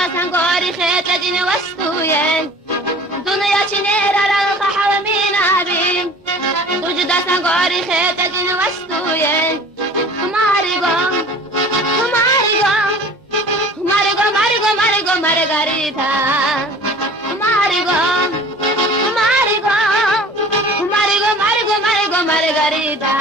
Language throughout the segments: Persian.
دستن گاری خیت دین وستوین دنیا چی نیره رلخ حوامین آبین توج دستن گاری خیت دین وستوین ماریگو Margarita Marigo Marigo Marigo Marigo Marigo Margarita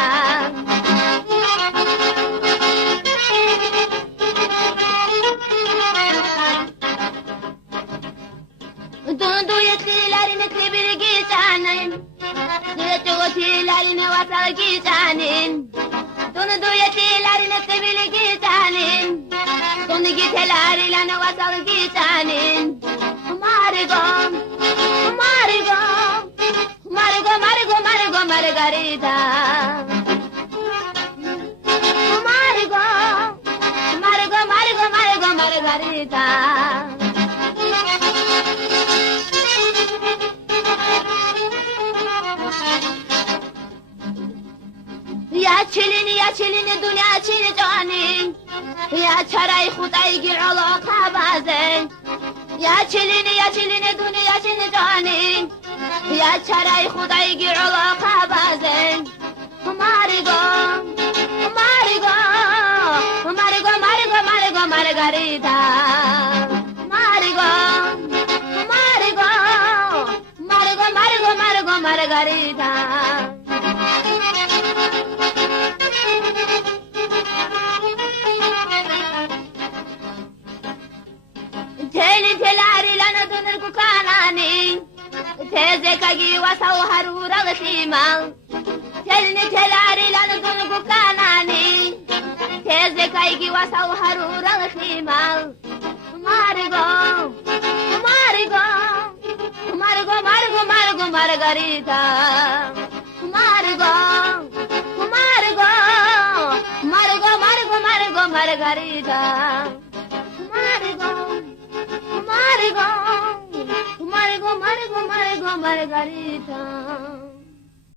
Dundu yetilerini kibirgi canin Yetilerini vasalgi canin Dundu yetilerini kibirgi canin Dundu yetilerini vasalgi canin Marigo Marigo Marigo Marigo Marigo Margarita Marigo Marigo Marigo Marigo Margarita Ya çelini dünya çini canin Ya çaray khudaygi alaka bazen Ya çelini dünya çini canin Ya çaray khudaygi alaka bazen Marigo Marigo Marigo Marigo Marigo Margarita Marigo Marigo Marigo Marigo Marigo Margarita تلاري لنا دونر كاناني تزكاجي وسو هرور غسيما تلاري لنا دونر كاناني تزكاجي وسو هرور غسيما مارغو مارغو مارغو مارغو مارغو مارغريتا مارغو مارغو مارغو مارغو مارغو مارغريتا مارغو Marigo, Marigo, Marigo, Marigo, Margarita.